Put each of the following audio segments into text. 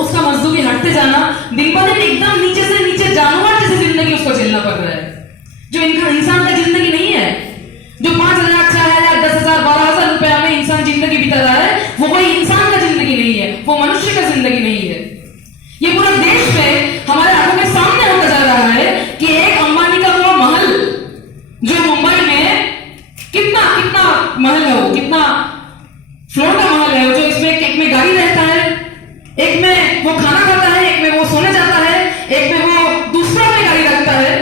उसका मजदूरी हटते जाना, दिन ब दिन एकदम नीचे से नीचे जानवर जैसे जिंदगी उसको झेलना पड़ रहा है, जो इनका इंसान का जिंदगी नहीं है। जो 5,000, 6,000, 10,000, 12,000 रुपया में इंसान जिंदगी बिता रहा है, वो कोई इंसान का जिंदगी नहीं है, वो मनुष्य का जिंदगी नहीं है। ये पूरा देश में हमारे आंखों के सामने होता जा रहा है कि एक अंबानी का वो महल जो मुंबई में कितना महल है, वो कितना फ्लोर का महल है, जो इसमें एक में गाड़ी रहता है, एक में वो खाना खाता है, एक में वो सोने जाता है, एक में वो दूसरा में गाड़ी रखता है,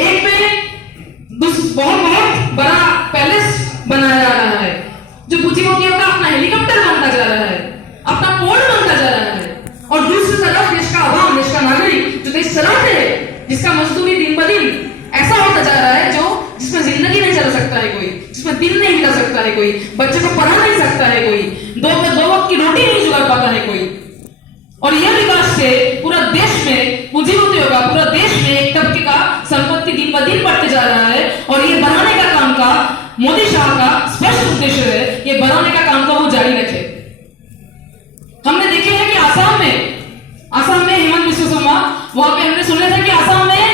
एक में बहुत बड़ा पैलेस बनाया जा रहा है, जो पूंजीपतियों का अपना हेलीकॉप्टर बनता जा रहा है, अपना पोर्ट बनता जा रहा है। और दूसरी तरफ देश का आवाम, देश का नागरिक जो देश चलाते हैं, जिसका मजदूरी दिन ब दिन ऐसा होता जा रहा है, जो जिसमें जिंदगी नहीं चला सकता है कोई, जिसमें दिन नहीं बिता सकता है कोई, बच्चे को पढ़ा नहीं सकता है कोई, दो वक्त की रोटी नहीं जुगाड़ पाता है कोई। और यह विकास से पूरा देश में पूंजीपतियों का, पूरा देश में एक तबके का संपत्ति दिन ब दिन बढ़ते जा रहा है। और ये बढ़ाने का काम का मोदी शाह का स्पष्ट उद्देश्य है, ये बढ़ाने का काम का वो जारी रखे। हमने देखे हैं कि आसाम में हेमंत बिस्वा शर्मा, वहां पे हमने सुना था कि आसाम में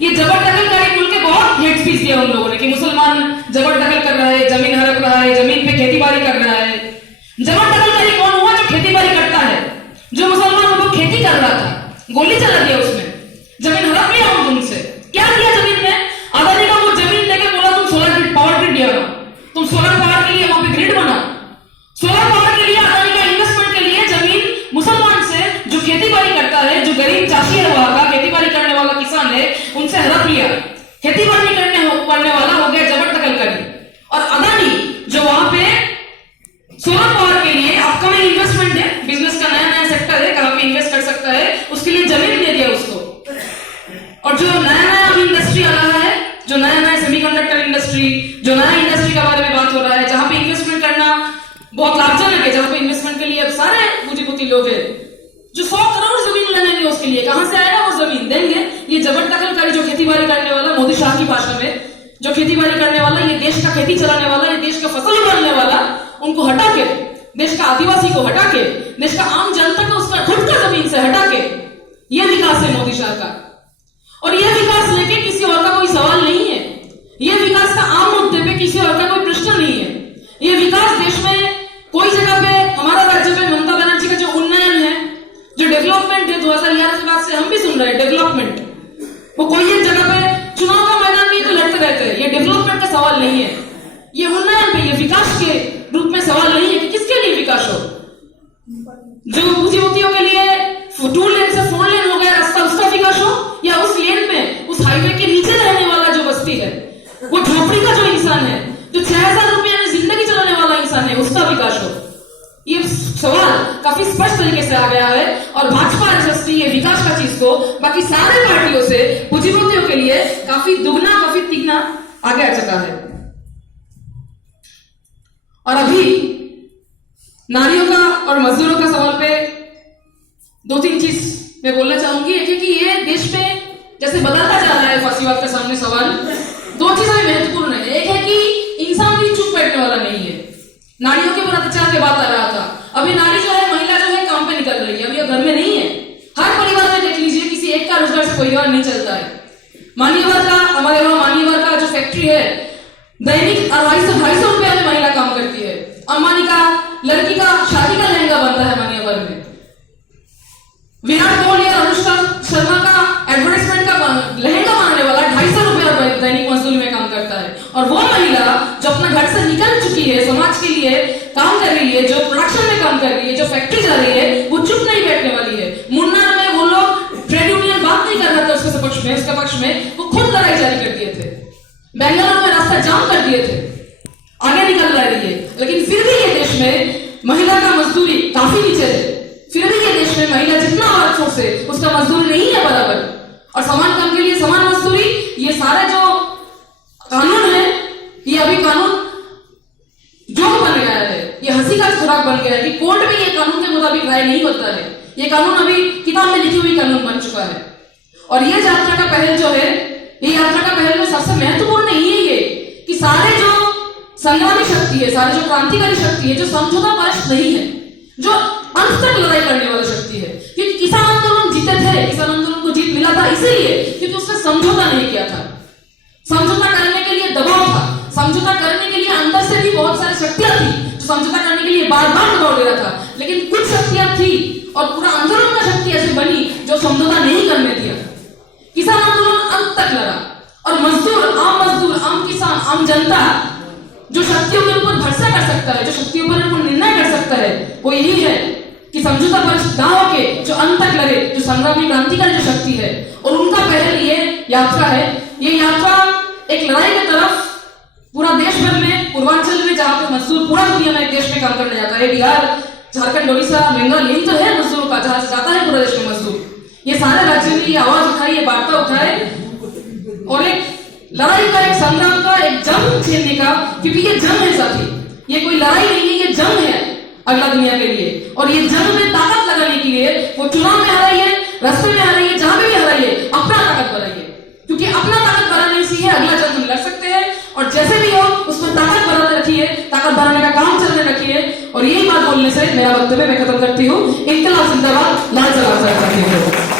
ये जबरदखलकारी मुल्क के बहुत हेट स्पीच दिया उन लोगों ने कि मुसलमान जबरदखल कर रहा है, जमीन हड़प रहा है, जमीन पे खेतीबाड़ी कर रहा है। जबरदखलकारी कौन हुआ? जो खेतीबाड़ी करता है, जो मुसलमान वो खेती कर रहा था, गोली चला दिया उसमें, जमीन हड़प लिया उनसे। क्या किया जमीन में? अदानी का वो जमीन लेके बोला तुम सोलर ग्रिड, पावर ग्रिड लिया, तुम सोलर पावर के लिए वहां पे ग्रिड बना। सोलर पावर के लिए, अदानी का इन्वेस्टमेंट के लिए जमीन मुसलमान से, जो खेतीबाड़ी करता है, जो गरीब चाषी है वहां का, खेतीबाड़ी करने वाला किसान है, उनसे हड़प लिया। खेतीबाड़ी करने वाला हो गया जबरदखलकारी। और अदानी जो वहां पे सोलर पावर के लिए अपकमिंग इन्वेस्टमेंट है, बिजनेस का नया सेक्टर है, कहां पे इन्वेस्ट कर सकता है, उसके लिए जमीन दे दिया उसको। और जो नया अभी इंडस्ट्री आ रहा है, जो नया सेमीकंडक्टर इंडस्ट्री, जो नया इंडस्ट्री के बारे में बात हो रहा है, जहां पे इन्वेस्टमेंट करना बहुत लाभजनक है, जहां पे इन्वेस्टमेंट के लिए अब सारे पूंजीपति लोग हैं जो 100 करोड़ जमीन लेंगे उसके लिए। कहां से आएगा वो जमीन? देंगे ये जबरदखलकारी जो खेतीबाड़ी करने वाला, मोदी शाह की भाषा में जो खेतीबाड़ी करने वाला, ये देश का खेती चलाने वाला, ये देश का फसल उगाने वाला, उनको हटा के, देश का आदिवासी को हटा के, देश का आम जनता को उसका खुद का जमीन से हटा के, यह विकास है मोदी शाह का। और यह विकास लेके किसी और का कोई सवाल नहीं है, यह विकास का आम मुद्दे पे किसी और का कोई प्रश्न नहीं है। यह विकास देश में कोई जगह पे, हमारा राज्य में ममता बनर्जी का जो उन्नयन है, जो डेवलपमेंट है, 2011 के बाद से हम भी सुन रहे हैं डेवलपमेंट, वो कोई एक जगह पे चुनाव का मैदान में तो लड़ते रहते हैं। ये डेवलपमेंट का सवाल नहीं है, ये उन्नयन पे, ये विकास के रूप में सवाल नहीं है कि किसके लिए विकास हो। जो पूंजीपतियों के लिए 2 लेन से 4 लेन हो गया रास्ता, उसका विकास हो, या उस लेन में, उस हाईवे के नीचे रहने वाला जो बस्ती है, वो झोपड़ी का जो इंसान है, जो 6,000 रुपया में जिंदगी चलाने वाला इंसान है, उसका विकास हो। ये सवाल काफी स्पष्ट तरीके से आ गया है। और भाजपा जबरदस्ती ये विकास का चीज को बाकी सारे पार्टियों से पूंजीपतियों के लिए काफी दुगना, काफी तिगना आगे आ चुका है। और अभी नारियों का और मजदूरों का सवाल पे 2-3 चीज मैं बोलना चाहूंगी। एक है कि ये देश में जैसे बदलता जा रहा है फासीवाद के सामने सवाल, 2 चीजें महत्वपूर्ण है। एक है कि इंसान भी चुप बैठने वाला नहीं है। नारियों के ऊपर अत्याचार की बात आ रहा था, अभी नारी जो है, महिला जो है, काम पे निकल रही है, अभी अब घर में नहीं है। हर परिवार में देख लीजिए, किसी एक का रोजगार से परिवार नहीं चलता है। मान्यवर का, हमारे वहां मान्यवर का जो फैक्ट्री है, दैनिक 250 रुपया में महिला काम करती है। अंबानी का लड़की का शादी का लहंगा बनता है मान्यवर में। विराट कोहली और अनुष्का शर्मा का एडवर्टाइजमेंट का लहंगा बनाने वाला 250 रुपया दैनिक मजदूरी में काम करता है। और वो महिला जो अपना घर से निकल चुकी है, समाज के लिए काम कर रही है, जो प्रोडक्शन में काम कर रही है, जो फैक्ट्री जा रही है, वो चुप नहीं बैठने वाली है। मुन्ना में वो लोग ट्रेड यूनियन बात नहीं कर रहा था उसके पक्ष में, उसके पक्ष में वो खुद लड़ाई जारी कर दिए थे। बेंगलुरु में रास्ता जाम कर दिए थे, आगे निकल रही है। लेकिन फिर भी ये देश में महिला का मजदूरी काफी नीचे है। फिर भी ये देश में महिला जितना वर्कफोर्स है, उसका मजदूरी नहीं है बराबर। और समान काम के लिए समान मजदूरी, ये सारे जो कानून है, ये अभी कानून जो बन गया है, ये हंसी का खुराक बन गया है कि कोर्ट में ये कानून के मुताबिक राय नहीं होता है। ये कानून अभी किताब में लिखी हुई कानून बन चुका है। और ये यात्रा का पहल जो है, ये यात्रा का पहल में सबसे महत्वपूर्ण नहीं है ये कि सारे जो संग्रामी शक्ति है, सारे जो क्रांतिकारी शक्ति है, जो समझौता परस्त नहीं है, जो अंत तक लड़ाई करने वाली शक्ति है, समझौता नहीं किया था। समझौता करने के लिए दबाव था, समझौता करने के लिए अंदर से भी बहुत सारी शक्तियां थी जो समझौता करने के लिए बार बार दबाव दे रहा था, लेकिन कुछ शक्तियां थी और पूरा आंदोलन का शक्ति ऐसी बनी जो समझौता नहीं करने दिया। किसान आंदोलन अंत तक लड़ा और मजदूर, आम किसान, आम जनता जो शक्तियों के ऊपर भरोसा कर सकता है, जो शक्तियों पर उनको निर्णय कर सकता है, वो यही है कि समझौता पर ना होके जो अंत तक लड़े, जो संग्रामी क्रांतिकारी जो शक्ति है। और उनका पहल ये यात्रा है, ये यात्रा एक लड़ाई की तरफ पूरा देश भर में, पूर्वांचल में जहां पे मजदूर पूरा दुनिया में देश में काम करने जाता है, बिहार, झारखंड, उड़ीसा, बंगाल, यही तो है मजदूरों का, जहां से जाता है पूरा देश में मजदूर। ये सारे राज्यों में ये आवाज उठाए, ये वार्ता उठाए और एक लड़ाई का, एक संग्राम का, एक जंग छेड़ने का, क्योंकि ये जंग है साथी, ये कोई लड़ाई नहीं है, ये जंग है अगला दुनिया के लिए। और ये जंग में ताकत लगाने के लिए वो चुनाव में हराइए, रास्ते में हराइए, जहां भी हराइए, अपना ताकत बढ़ाइए, क्योंकि अपना ताकत बढ़ाने से ही अगला जंग हम लड़ सकते हैं। और जैसे भी हो उसमें ताकत बढ़ाते रखिए, ताकत बढ़ाने का काम चलने रखिए। और यही बात बोलने से मेरा वक्तव्य मैं खत्म करती हूँ। इनकलाब जिंदाबाद, लाल सलाम।